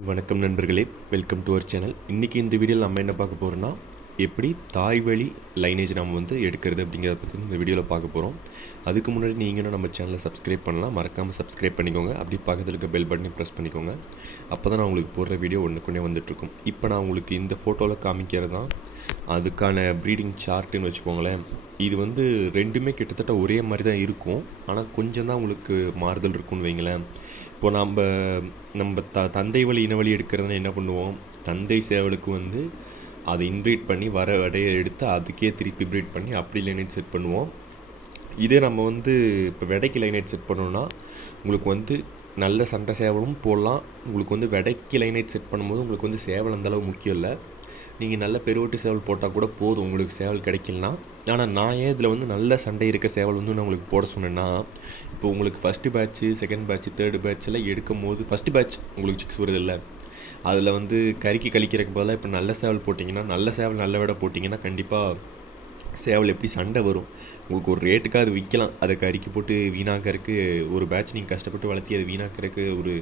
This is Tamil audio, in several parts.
வணக்கம் நண்பர்களே வெல்கம் டு அவர் சேனல் இன்றைக்கி இந்த வீடியோவில் நம்ம என்ன பார்க்க போகிறோம்னா எப்படி தாய்வழி லைனேஜ் நம்ம வந்து எடுக்கிறது அப்படிங்கிறத பற்றி இந்த வீடியோவில் பார்க்க போகிறோம் அதுக்கு முன்னாடி நீங்களும் நம்ம சேனலை சப்ஸ்கிரைப் பண்ணலாம். மறக்காமல் சப்ஸ்கிரைப் பண்ணிக்கோங்க. அப்படி பக்கத்தில் இருக்க பெல் பட்டனை ப்ரெஸ் பண்ணிக்கோங்க. அப்போ தான் நான் உங்களுக்கு போடுற வீடியோ ஒன்றுக்குன்னே வந்துட்டுருக்கும். இப்போ நான் உங்களுக்கு இந்த ஃபோட்டோவில் காமிக்கிறது தான் அதுக்கான ப்ரீடிங் சார்ட்டுன்னு வச்சுக்கோங்களேன். இது வந்து ரெண்டுமே கிட்டத்தட்ட ஒரே மாதிரி தான் இருக்கும். ஆனால் கொஞ்சம் தான் உங்களுக்கு மாறுதல் இருக்கும்னு வைங்களேன். இப்போ நம்ம நம்ம த தந்தை வழி இனவழி எடுக்கிறதுனா என்ன பண்ணுவோம்? தந்தை சேவலுக்கு வந்து அதை இன்ப்ரீட் பண்ணி வர விடையை எடுத்து அதுக்கே திருப்பி ப்ரீட் பண்ணி அப்படி லைனேஜ் செட் பண்ணுவோம். இதே நம்ம வந்து இப்போ விடைக்கு லைனேஜ் செட் பண்ணோன்னா உங்களுக்கு வந்து நல்ல சண்டை சேவலும் போடலாம். உங்களுக்கு வந்து விடைக்கு லைனேஜ் செட் பண்ணும்போது உங்களுக்கு வந்து சேவல் அந்தளவு முக்கியம் இல்லை. நீங்கள் நல்ல பெருவட்டு சேவல் போட்டால் கூட போதும் உங்களுக்கு சேவல் கிடைக்கலனா. ஆனால் நான் ஏன் இதில் வந்து நல்ல சண்டை இருக்க சேவல் வந்து நான் உங்களுக்கு போட சொன்னேன்னா இப்போ உங்களுக்கு first batch second batch third பேட்ச்சில் எடுக்கும் போது ஃபஸ்ட்டு பேட்ச் உங்களுக்கு சிக்ஸ் வருது இல்லை. அதில் வந்து கறிக்கு கழிக்கிறதுக்கு பதிலாக இப்போ நல்ல சேவல் போட்டிங்கன்னா நல்ல சேவல் நல்ல விட போட்டிங்கன்னா கண்டிப்பாக சேவல் எப்படி சண்டை வரும்? உங்களுக்கு ஒரு ரேட்டுக்கு அது விற்கலாம். அதை கறிக்கு போட்டு வீணாக்கிறதுக்கு ஒரு பேட்ச் நீங்கள் கஷ்டப்பட்டு வளர்த்தி அது வீணாக்கிறதுக்கு ஒரு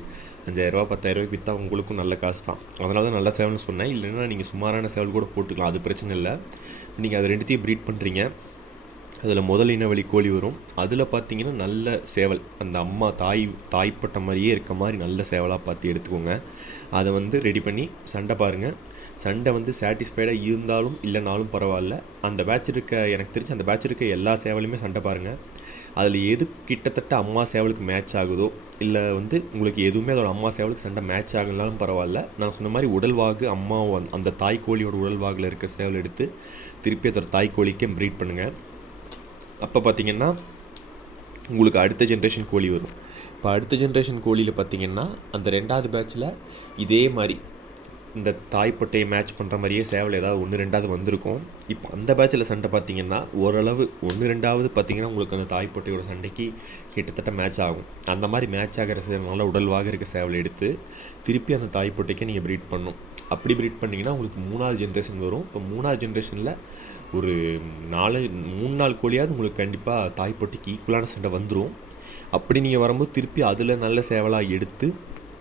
அஞ்சாயிரரூபா பத்தாயிரரூபாய்க்கு விற்றா உங்களுக்கும் நல்ல காசு தான். அதனால தான் நல்ல சேவல்னு சொன்னேன். இல்லைன்னா நீங்கள் சுமாரான சேவல் கூட போட்டுக்கலாம். அது பிரச்சனை இல்லை. நீங்கள் அது ரெண்டுத்தையும் ப்ரீட் பண்ணுறீங்க அதில் முதல் இனவழி கோழி வரும். அதில் பார்த்தீங்கன்னா நல்ல சேவல். அந்த அம்மா தாய் தாய்ப்பட்ட மாதிரியே இருக்க மாதிரி நல்ல சேவலாக பார்த்து எடுத்துக்கோங்க. அதை வந்து ரெடி பண்ணி சண்டை பாருங்கள் சண்டை வந்து சாட்டிஸ்ஃபைடாக இருந்தாலும் இல்லைனாலும் பரவாயில்ல. அந்த பேட்ச் இருக்க எனக்கு தெரிஞ்ச அந்த பேட்ச் இருக்க எல்லா சேவலையுமே சண்டை பாருங்கள் அதில் எது கிட்டத்தட்ட அம்மா சேவலுக்கு மேட்ச் ஆகுதோ இல்லை வந்து உங்களுக்கு எதுவுமே அதோட அம்மா சேவலுக்கு சண்டை மேட்ச் ஆகலனாலும் பரவாயில்ல. நான் சொன்ன மாதிரி உடல்வாகு அம்மா அந்த தாய்க்கோழியோட உடல்வாகில் இருக்க சேவல் எடுத்து திருப்பி அதோட தாய்க்கோழிக்கே ப்ரீட் பண்ணுங்கள் அப்போ பார்த்தீங்கன்னா உங்களுக்கு அடுத்த ஜென்ரேஷன் கோழி வரும். இப்போ அடுத்த ஜென்ரேஷன் கோழியில் பார்த்தீங்கன்னா அந்த ரெண்டாவது பேட்சில் இதே மாதிரி இந்த தாய்ப்பட்டையை மேட்ச் பண்ணுற மாதிரியே சேவல் ஏதாவது ஒன்று ரெண்டாவது வந்திருக்கும். இப்போ அந்த பேட்சில் சண்டை பார்த்தீங்கன்னா ஓரளவு ஒன்று ரெண்டாவது பார்த்தீங்கன்னா உங்களுக்கு அந்த தாய்ப்பட்டையோட சண்டைக்கு கிட்டத்தட்ட மேட்ச் ஆகும். அந்த மாதிரி மேட்ச் ஆகிற சேவல் நல்ல உடல்வாக இருக்க சேவலை எடுத்து திருப்பி அந்த தாய்ப்பட்டைக்கே நீங்கள் ப்ரீட் பண்ணணும் அப்படி ப்ரீட் பண்ணிங்கன்னா உங்களுக்கு மூணாவது ஜென்ரேஷன் வரும். இப்போ மூணாவது ஜென்ரேஷனில் ஒரு நாலு மூணு நாள் கோழியாவது உங்களுக்கு கண்டிப்பாக தாய்ப்பட்டிக்கு ஈக்குவலான சண்டை வந்துடும் அப்படி நீங்கள் வரும்போது திருப்பி அதில் நல்ல சேவலாக எடுத்து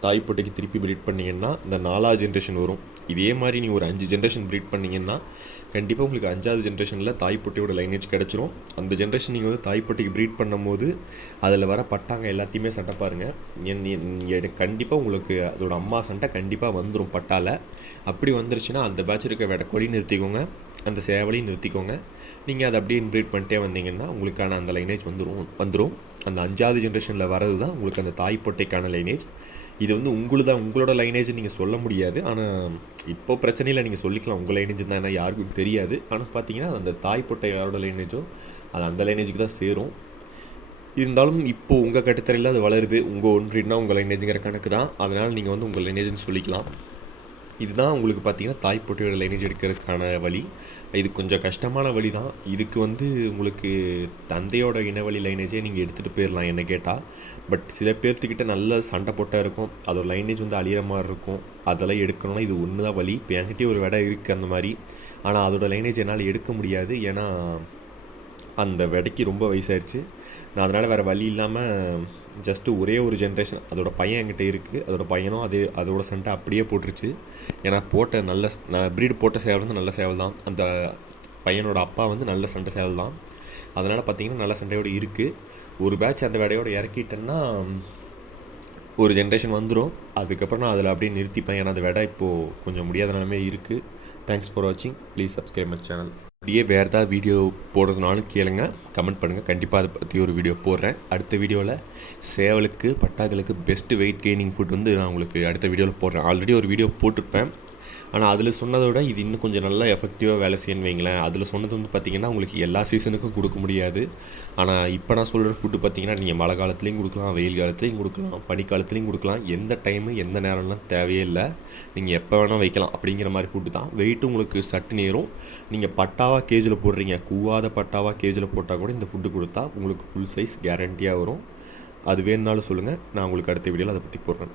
தாய்ப்பட்டைக்கு திருப்பி ப்ரீட் பண்ணிங்கன்னா இந்த நாலாவது ஜென்ரேஷன் வரும். இதே மாதிரி நீ ஒரு அஞ்சு ஜென்ரேஷன் ப்ரீட் பண்ணிங்கன்னா கண்டிப்பாக உங்களுக்கு அஞ்சாவது ஜென்ரேஷனில் தாய்ப்பட்டியோட லைனேஜ் கிடச்சிரும். அந்த ஜென்ரேஷன் நீங்கள் வந்து தாய்ப்பட்டிக்கு ப்ரீட் பண்ணும்போது அதில் வர பட்டாங்க எல்லாத்தையுமே சண்டை பாருங்கள் எனக்கு கண்டிப்பாக உங்களுக்கு அதோட அம்மா சண்டை கண்டிப்பாக வந்துடும் பட்டால். அப்படி வந்துருச்சுன்னா அந்த பேட்ச் இருக்க வேட கொடி நிறுத்திக்கோங்க. அந்த சேவலையும் நிறுத்திக்கோங்க. நீங்கள் அதை அப்படியே இன்ப்ரீட் பண்ணிட்டே வந்தீங்கன்னா உங்களுக்கான அந்த லைனேஜ் வந்துடும் வந்துடும் அந்த அஞ்சாவது ஜென்ரேஷனில் வரது தான் உங்களுக்கு அந்த தாய்ப்பொட்டைக்கான லைனேஜ் இது வந்து உங்களுதான் தான் உங்களோட லைனேஜ் நீங்கள் சொல்ல முடியாது. ஆனால் இப்போ பிரச்சனையில் நீங்கள் சொல்லிக்கலாம் உங்கள் லைனேஜ் தான் ஏன்னா யாருக்கும் தெரியாது. ஆனால் பார்த்தீங்கன்னா அந்த தாய்ப்பொட்டை யாரோட லைனேஜோ அது அந்த லைனேஜுக்கு தான் சேரும். இருந்தாலும் இப்போது உங்கள் கட்டுத்தரையில் அது வளருது. உங்கள் ஒன்றினா உங்கள் லைனேஜுங்கிற கணக்கு தான். அதனால் நீங்கள் வந்து உங்கள் லைனேஜ்னு சொல்லிக்கலாம். இதுதான் உங்களுக்கு பார்த்திங்கன்னா தாய்ப்பொட்டியோட லைனேஜ் எடுக்கிறதுக்கான வழி. இது கொஞ்சம் கஷ்டமான வழி தான் இதுக்கு வந்து உங்களுக்கு தந்தையோட இனவழி லைனேஜே நீங்கள் எடுத்துகிட்டு போயிடலாம் என்ன கேட்டால் பட் சில பேர்த்துக்கிட்ட நல்ல சண்டை போட்டால் இருக்கும். அதோட லைனேஜ் வந்து அழியிற மாதிரி இருக்கும். அதெல்லாம் எடுக்கணும்னா இது ஒன்று தான் வழி. இப்போ என்கிட்டயே ஒரு விடை இருக்குது அந்த மாதிரி. ஆனால் அதோட லைனேஜ் என்னால் எடுக்க முடியாது. ஏன்னா அந்த விடைக்கு ரொம்ப வயசாயிருச்சு. நான் அதனால் வேறு வழி இல்லாமல் ஜஸ்ட்டு ஒரே ஒரு ஜென்ரேஷன் அதோடய பையன் என்கிட்ட இருக்குது அதோடய பையனும் அதே அதோட சண்டை அப்படியே போட்டுருச்சு. ஏன்னா போட்ட நல்ல நான் ப்ரீடு போட்ட சேவல் வந்து நல்ல சேவல் தான். அந்த பையனோட அப்பா வந்து நல்ல சண்டை சேவல் தான். அதனால் பார்த்திங்கன்னா நல்ல சண்டையோடு இருக்குது ஒரு பேட்ச் அந்த விடையோடு இறக்கிட்டேன்னா ஒரு ஜென்ரேஷன் வந்துடும் அதுக்கப்புறம் நான் அதில் அப்படியே நிறுத்திப்பேன். ஏன்னா அந்த விடை இப்போது கொஞ்சம் முடியாத நிலமே இருக்குது தேங்க்ஸ் ஃபார் வாட்சிங் ப்ளீஸ் சப்ஸ்கிரைப் மை சேனல் அப்படியே வேறு ஏதாவது வீடியோ போடுறதுனாலும் கேளுங்க கமெண்ட் பண்ணுங்கள் கண்டிப்பாக அதை பற்றி ஒரு வீடியோ போடுறேன். அடுத்த வீடியோவில் சேவலுக்கு பட்டாக்களுக்கு பெஸ்ட்டு வெயிட் கெய்னிங் ஃபுட் வந்து நான் உங்களுக்கு அடுத்த வீடியோவில் போடுறேன். ஆல்ரெடி ஒரு வீடியோ போட்டிருப்பேன். ஆனால் அதில் சொன்னதை விட இது இன்னும் கொஞ்சம் நல்லா எஃபெக்டிவாக வேலை செய்யணும் வைங்களேன். அதில் சொன்னது வந்து பார்த்திங்கன்னா உங்களுக்கு எல்லா சீசனுக்கும் கொடுக்க முடியாது. ஆனால் இப்போ நான் சொல்கிற ஃபுட்டு பார்த்திங்கன்னா நீங்கள் மழை காலத்துலேயும் கொடுக்கலாம் வெயில் காலத்துலேயும் கொடுக்கலாம் பனிக்காலத்துலேயும் கொடுக்கலாம். எந்த டைமு எந்த நேரம்லாம் தேவையே இல்லை. நீங்கள் எப்போ வேணால் வைக்கலாம் அப்படிங்கிற மாதிரி ஃபுட்டு தான். வெயிட்டும் உங்களுக்கு சட்டு நேரும். நீங்கள் பட்டாவாக கேஜில் போடுறீங்க கூவாத பட்டாவாக கேஜில் போட்டால் கூட இந்த ஃபுட்டு கொடுத்தா உங்களுக்கு ஃபுல் சைஸ் கேரண்டியாக வரும். அது வேணுனாலும் சொல்லுங்கள் நான் உங்களுக்கு அடுத்த வீடியோவில் அதை பற்றி போடுறேன்.